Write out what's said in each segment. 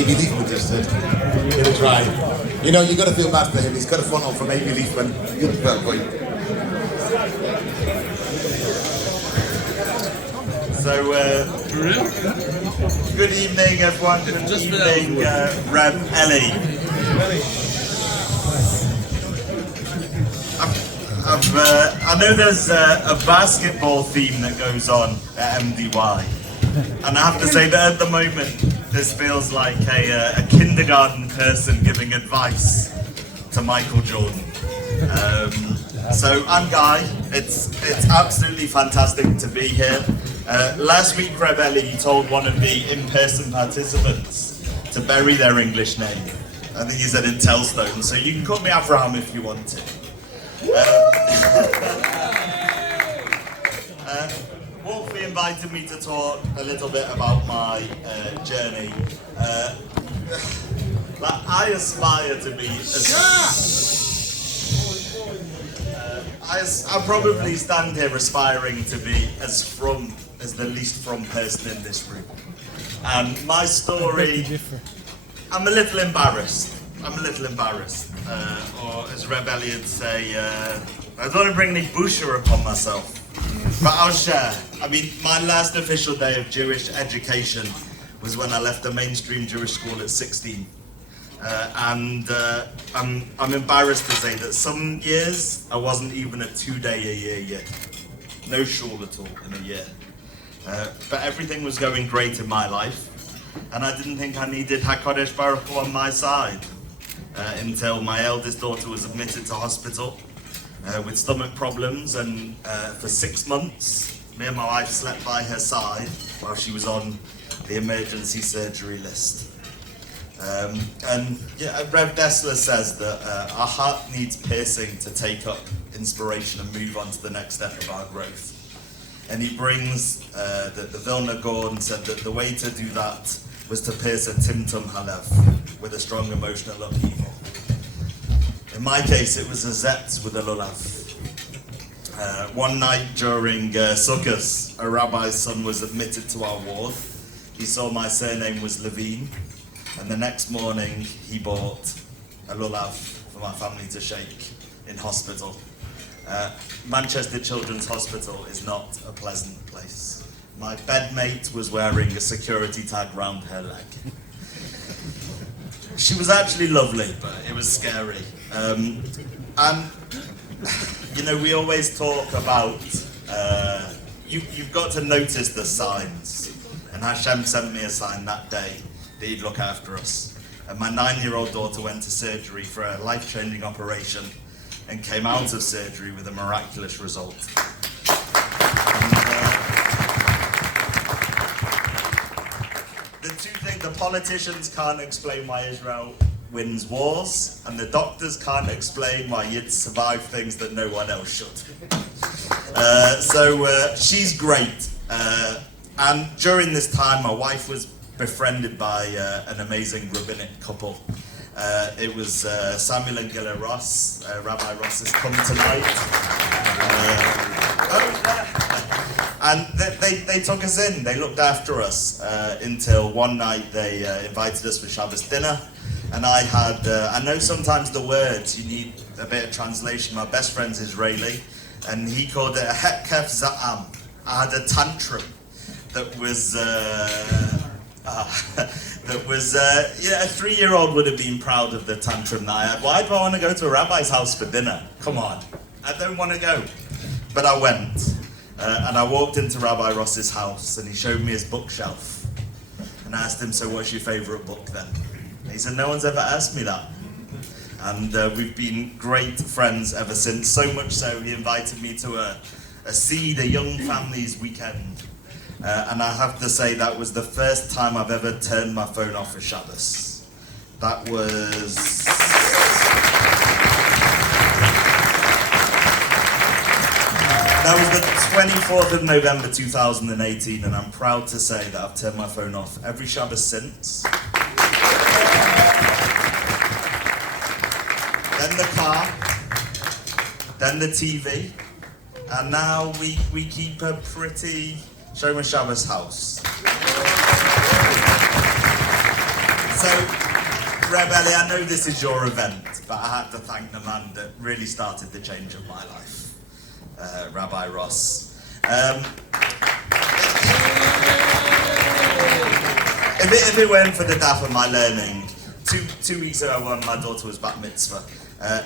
Maybe Leafman just said. Gonna try. You know, you gotta feel bad for him. He's got a funnel from Amy Leafman. Good point. So, good evening, everyone. Good evening, Reb Ellie. I know there's a basketball theme that goes on at MDY, and I have to say that at the moment, this feels like a kindergarten person giving advice to Michael Jordan. So I'm Guy. It's absolutely fantastic to be here. Last week, Reb Ellie told one of the in-person participants to bury their English name. I think he said in Telstone, so you can call me Abraham if you want to. Wolfie invited me to talk a little bit about my journey. I aspire to be I probably stand here aspiring to be as the least from person in this room. And my story, I'm a little embarrassed. Or as Reb Ellie would say, I don't want to bring any busha upon myself. But I'll share. I mean, my last official day of Jewish education was when I left the mainstream Jewish school at 16. I'm embarrassed to say that some years I wasn't even a 2-day-a-year yet. No shul at all in a year. But everything was going great in my life, and I didn't think I needed HaKadosh Baruch Hu on my side until my eldest daughter was admitted to hospital with stomach problems, and for 6 months, me and my wife slept by her side while she was on the emergency surgery list. Rev Dessler says that our heart needs piercing to take up inspiration and move on to the next step of our growth. And he brings the Vilna Gaon said that the way to do that was to pierce a timtum halev with a strong emotional upheaval. In my case, it was a zetz with a lulav. One night during Sukkot, a rabbi's son was admitted to our ward. He saw my surname was Levine, and the next morning he bought a lulav for my family to shake in hospital. Manchester Children's Hospital is not a pleasant place. My bedmate was wearing a security tag round her leg. She was actually lovely, but it was scary. And, you know, we always talk about, you've got to notice the signs. And Hashem sent me a sign that day that he'd look after us. And my 9-year-old daughter went to surgery for a life-changing operation and came out of surgery with a miraculous result. The politicians can't explain why Israel wins wars, and the doctors can't explain why Yidds survive things that no one else should. So she's great. And during this time, my wife was befriended by an amazing rabbinic couple. It was Samuel and Gilla Ross. Rabbi Ross has come tonight. And they took us in. They looked after us until one night they invited us for Shabbos dinner. And I had, I know sometimes the words, you need a bit of translation. My best friend's Israeli, and he called it a hetkef za'am. I had a tantrum that was, a 3-year-old would have been proud of the tantrum that I had. Why do I want to go to a rabbi's house for dinner? Come on, I don't want to go. But I went, and I walked into Rabbi Ross's house, and he showed me his bookshelf. And I asked him, so what's your favorite book then? And he said, no one's ever asked me that. And we've been great friends ever since, so much so he invited me to a Seed, a Young Families weekend. And I have to say that was the first time I've ever turned my phone off for Shabbos. That was... That was the 24th of November 2018, and I'm proud to say that I've turned my phone off every Shabbos since. Then the car, then the TV, and now we keep a pretty Shomer Shabbos house. So, Rebelli, I know this is your event, but I had to thank the man that really started the change of my life, Rabbi Ross. If it weren't for the daf of my learning, two weeks ago when my daughter was bat mitzvah,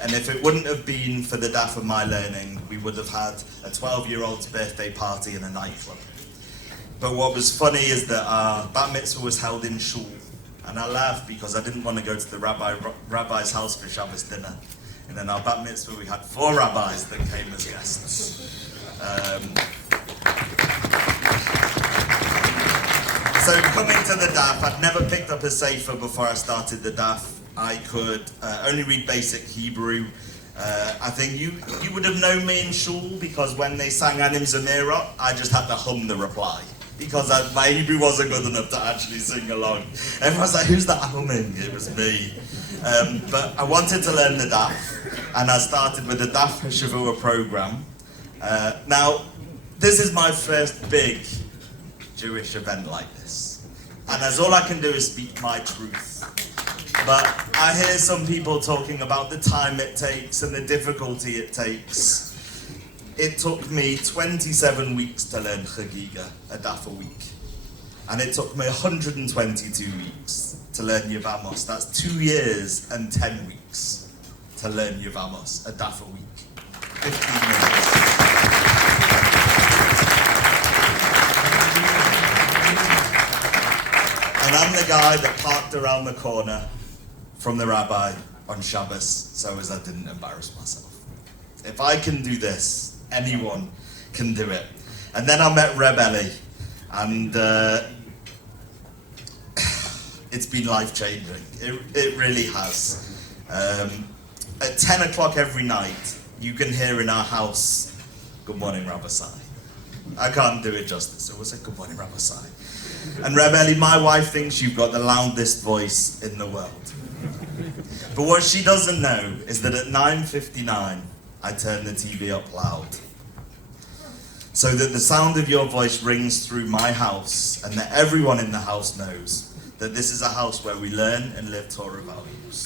and if it wouldn't have been for the daf of my learning, we would have had a 12-year-old's birthday party in a nightclub. But what was funny is that our bat mitzvah was held in shul, and I laughed because I didn't want to go to the rabbi's house for Shabbos dinner. And in our bat mitzvah, we had 4 rabbis that came as guests. So coming to the daf, I'd never picked up a sefer before I started the daf. I could only read basic Hebrew. I think you would have known me in shul because when they sang Anim Zamirot, I just had to hum the reply because my Hebrew wasn't good enough to actually sing along. Everyone was like, who's that humming? It was me. But I wanted to learn the daf, and I started with the Daf Shavua program. Now, this is my first big Jewish event like this. And as all I can do is speak my truth. But I hear some people talking about the time it takes and the difficulty it takes. It took me 27 weeks to learn Chagiga, a daf a week. And it took me 122 weeks to learn Yevamos. That's 2 years and 10 weeks to learn Yevamos, a daf a week. 15 minutes. And I'm the guy that parked around the corner from the rabbi on Shabbos so as I didn't embarrass myself. If I can do this, anyone can do it. And then I met Reb Eli, and it's been life-changing. It really has. At 10 o'clock every night, you can hear in our house, "Good morning, Rabbi Sai." I can't do it justice, so we'll say, "Good morning, Rabbi Sai." And Reb Eli, my wife thinks you've got the loudest voice in the world. But what she doesn't know is that at 9:59, I turn the TV up loud, so that the sound of your voice rings through my house, and that everyone in the house knows that this is a house where we learn and live Torah values.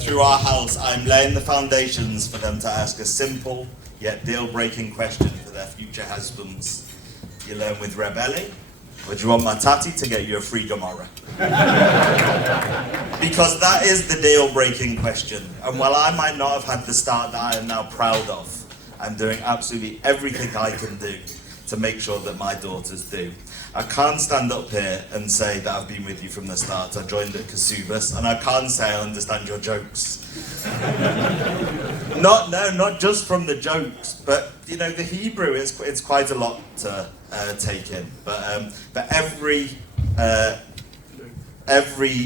Through our house, I'm laying the foundations for them to ask a simple yet deal-breaking question for their future husbands. You learn with Reb Eli, or do you want my tati to get you a free Gemara? Because that is the deal-breaking question. And while I might not have had the start that I am now proud of, I'm doing absolutely everything I can do to make sure that my daughters do. I can't stand up here and say that I've been with you from the start. I joined at Kesubos, and I can't say I understand your jokes. Not just from the jokes, but you know the Hebrew it's quite a lot to take in. But every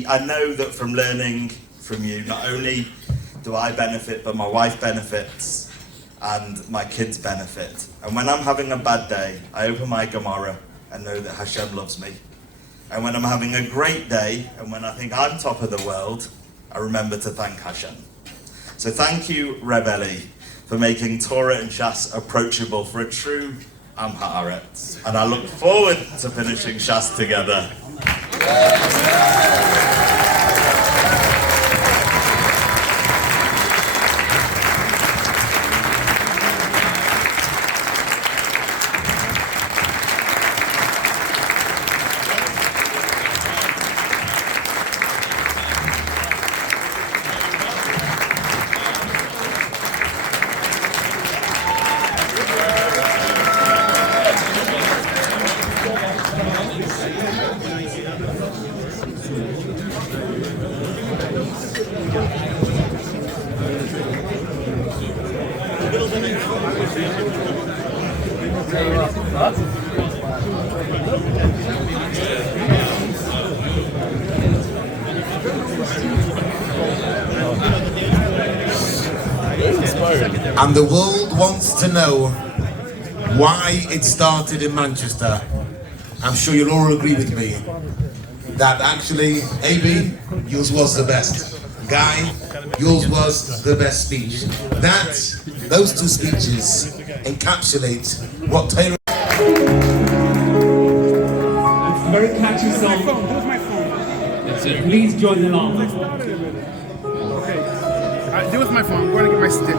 I know that from learning from you, not only do I benefit, but my wife benefits, and my kids benefit. And when I'm having a bad day, I open my Gemara and know that Hashem loves me. And when I'm having a great day, and when I think I'm top of the world, I remember to thank Hashem. So thank you, Reb Eli, for making Torah and Shas approachable for a true Am Haaretz. And I look forward to finishing Shas together. And the world wants to know why it started in Manchester. I'm sure you'll all agree with me that actually, AB, yours was the best. Guy, yours was the best speech. Those two speeches encapsulate what Torah. It's a very catchy song. Please join along. Okay. Do it with my phone. I'm going to get my stick.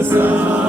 Messiah.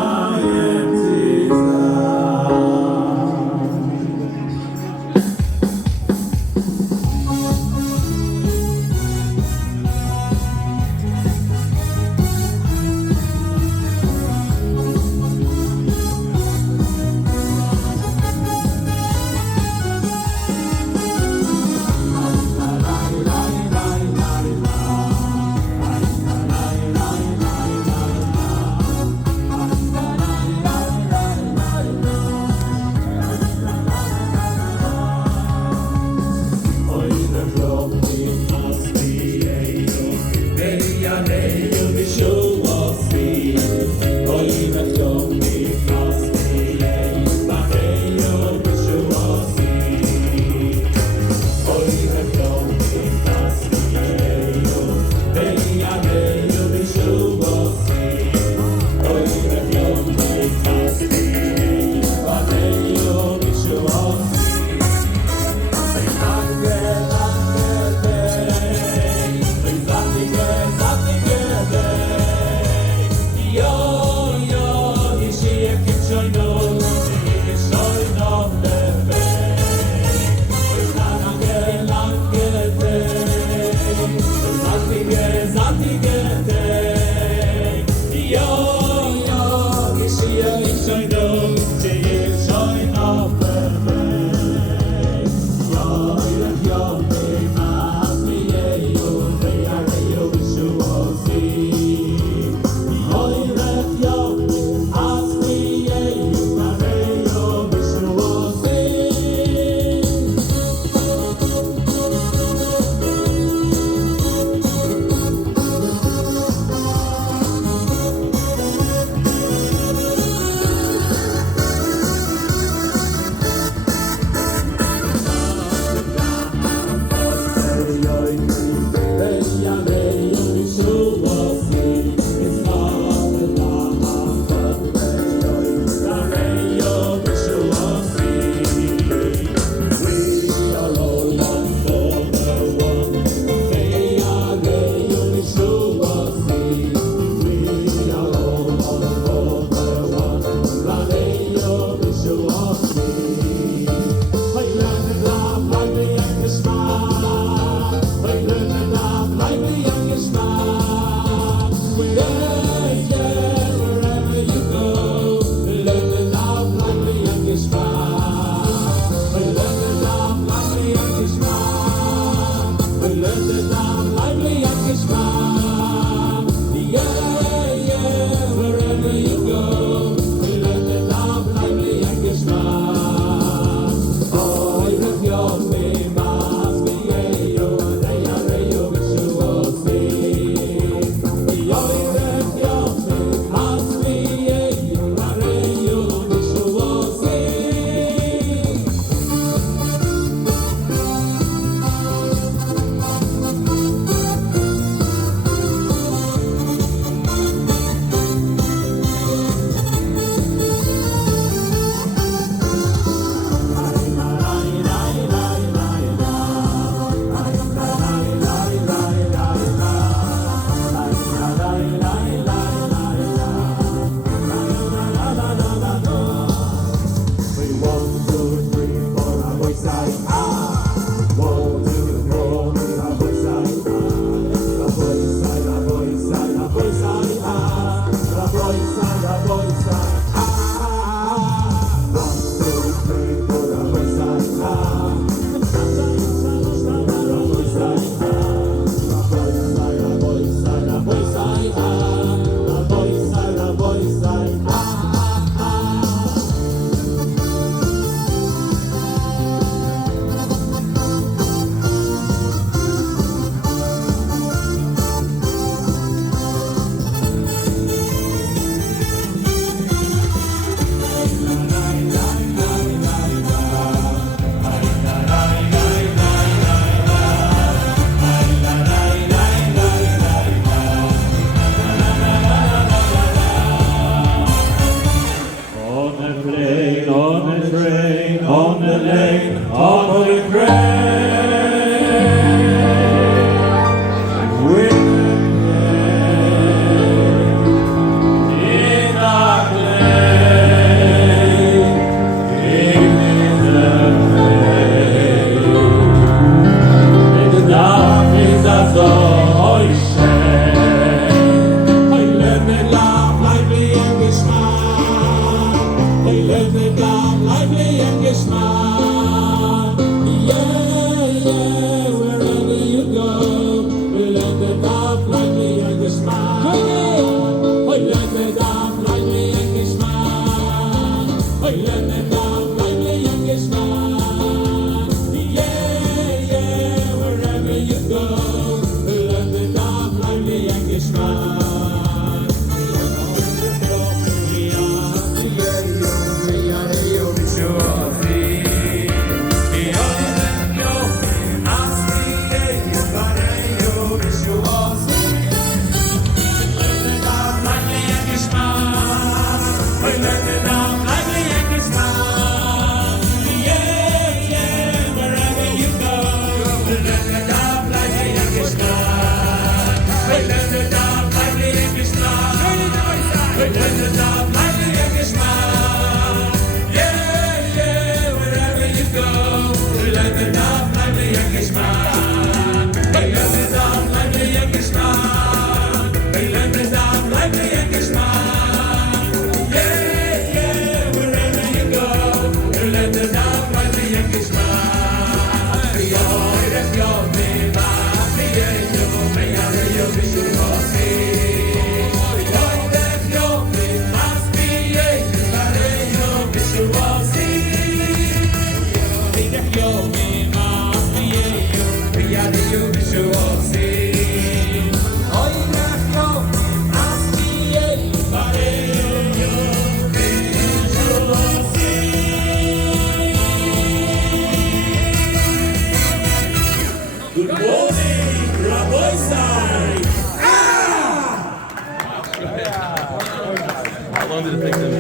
How long did it take them?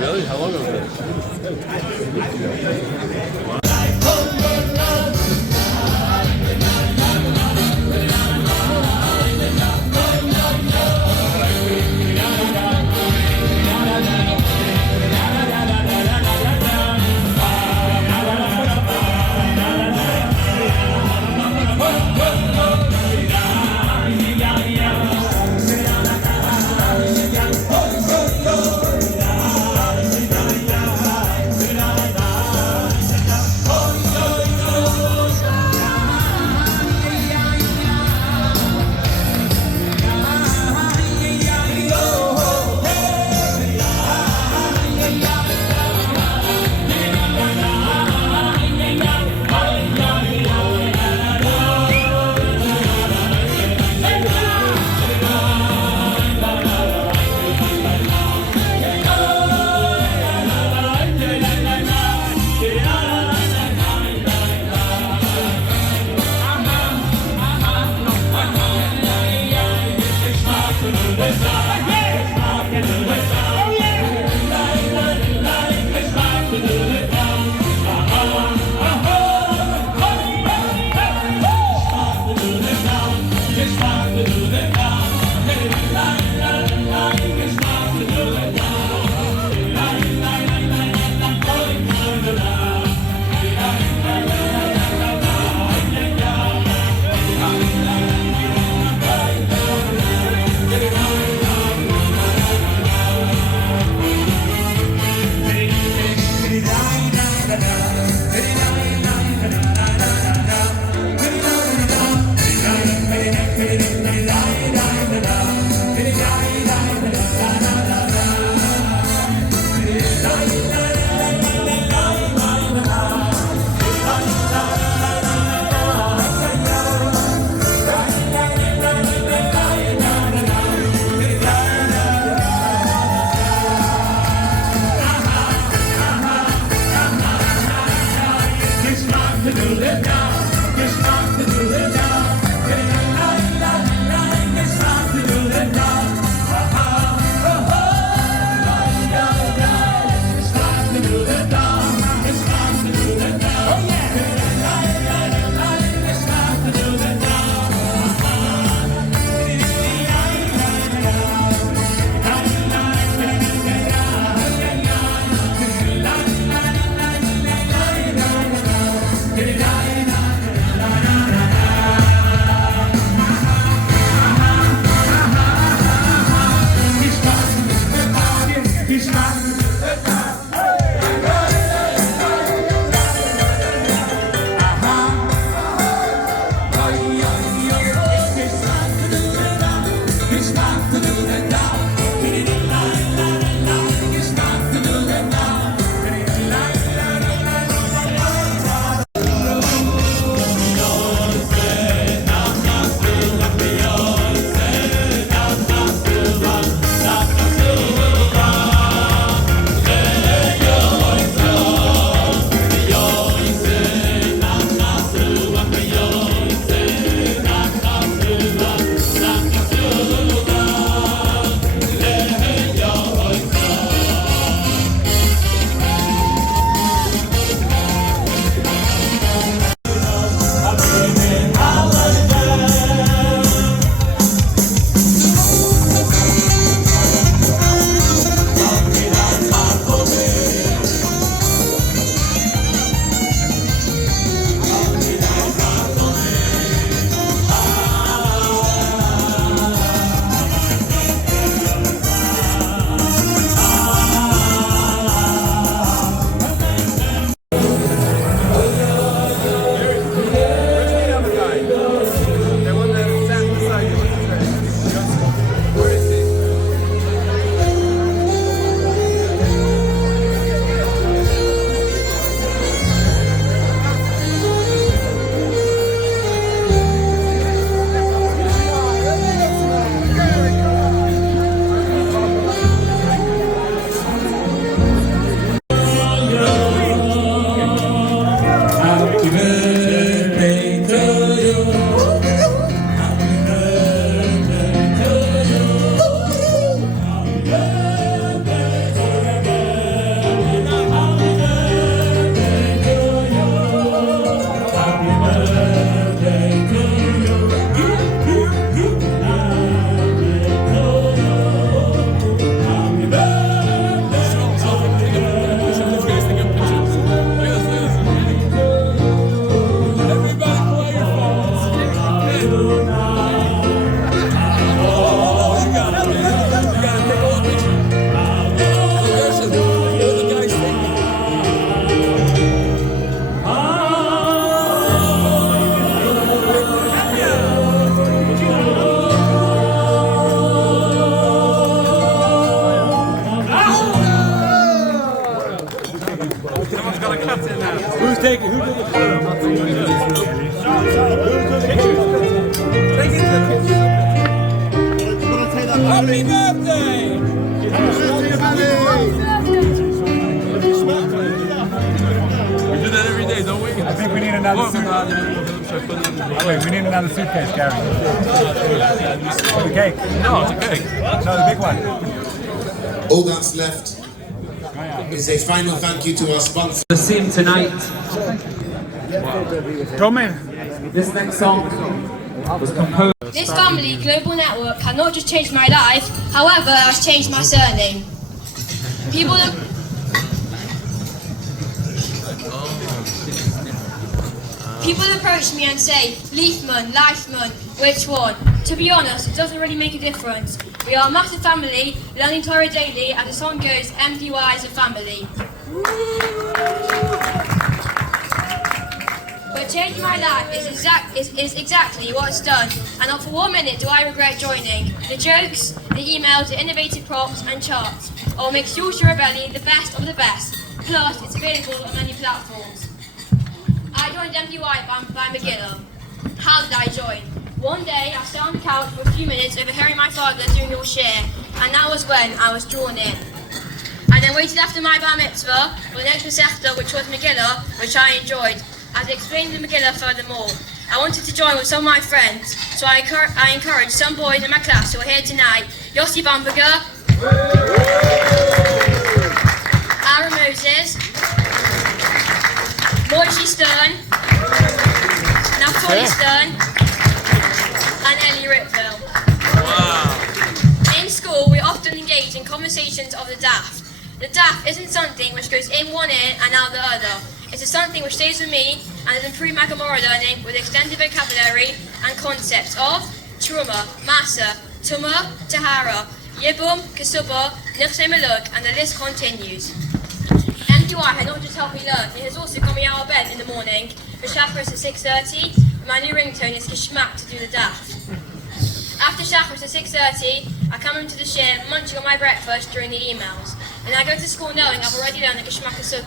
Really? How long was it? take it. Who took the Happy birthday! We do that every day, don't we? I think we need another suitcase. Wait, we need another suitcase, Gary. For the cake. No, it's a cake. No, the big one. All that's left is a final thank you to our sponsor. The Siyum tonight. Tommy. This next song was composed. This family global network has not just changed my life, however, it has changed my surname. People approach me and say, Leifman, which one? To be honest, it doesn't really make a difference. We are a massive family, learning Torah daily, as the song goes, MDY is a family. But changing my life is exactly what it's done, and not for 1 minute do I regret joining. The jokes, the emails, the innovative props and charts all make Shulsha Rebelli the best of the best. Plus, it's available on many platforms. I joined MDY by Megillah. How did I join? One day, I sat on the couch for a few minutes overhearing my father doing your share, and that was when I was drawn in. I then waited after my bar mitzvah for the next Masechta, which was Megillah, which I enjoyed. As I explained the Megillah furthermore, I wanted to join with some of my friends, so I encouraged some boys in my class who are here tonight, Yossi Bamberger, Aaron Moses, Moishi Stern, Naftali Stern, and Ellie Rickville. Wow. In school, we often engage in conversations of the daf. The daf isn't something which goes in one ear and out the other. It's something which stays with me and has improved my Gemara learning with extended vocabulary and concepts of Truma, Masa, Tuma, Tahara, Yibum, Kesubos, Nechse Meluk, and the list continues. MDY has not just helped me learn, it has also got me out of bed in the morning for Shacharis at 6:30, and my new ringtone is Geschmack to do the daf. After Shacharis at 6:30, I come into the share munching on my breakfast during the emails, and I go to school knowing I've already learned the Geschmack Asogya.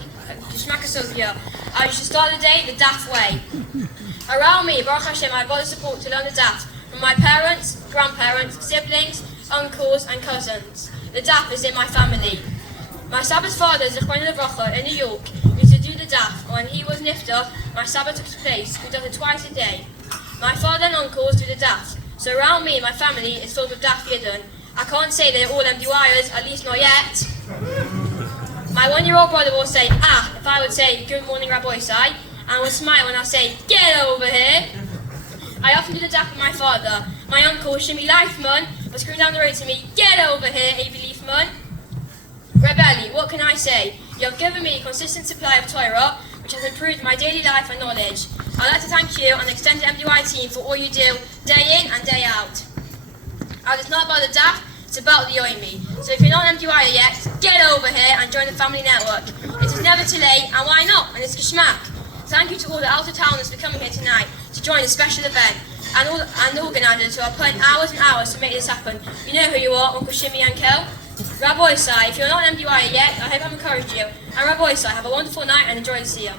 I should start the day the daf way. Around me, Baruch Hashem, I've got the support to learn the daf from my parents, grandparents, siblings, uncles, and cousins. The daf is in my family. My Sabbath's father, Zechron Levracha, in New York, used to do the daf. When he was nifter, my Sabbath took place, who does it twice a day. My father and uncles do the daf. So around me, my family is filled with daf yidden. I can't say they're all MDYers, at least not yet. My 1-year-old brother will say, ah, if I would say, good morning, Rabbi Isai, and will smile when I say, get over here. I often do the daf with my father. My uncle, Shimi Leifman, will scream down the road to me, get over here, Avi Leifman. Rebelli, what can I say? You have given me a consistent supply of Torah, which has improved my daily life and knowledge. I'd like to thank you and the extended MDY team for all you do, day in and day out. And it's not about the daf, it's about the Yomi. So if you're not an MDY yet, get over here and join the family network. It is never too late, and why not? And it's Geschmack. Thank you to all the out-of-towners for coming here tonight to join this special event, and the organisers who are putting hours and hours to make this happen. You know who you are, Uncle Shimmy and Kel. Rabbi Isai, if you're not an MDY yet, I hope I've encouraged you. And Rabbi Isai, have a wonderful night and enjoy the Siyum.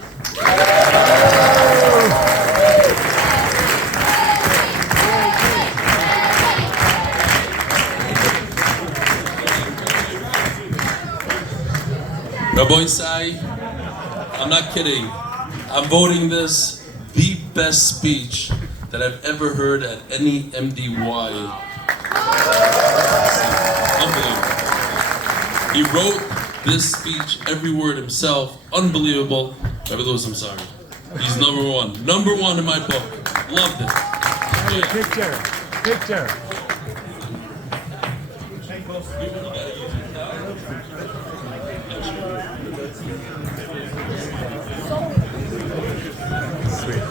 Rabbi Isai, I'm not kidding. I'm voting this the best speech that I've ever heard at any MDY. Unbelievable. He wrote this speech, every word himself. Unbelievable. Rabbi Lewis, I'm sorry. He's number one. Number one in my book. Loved it. Oh, yeah. Picture. Sweet.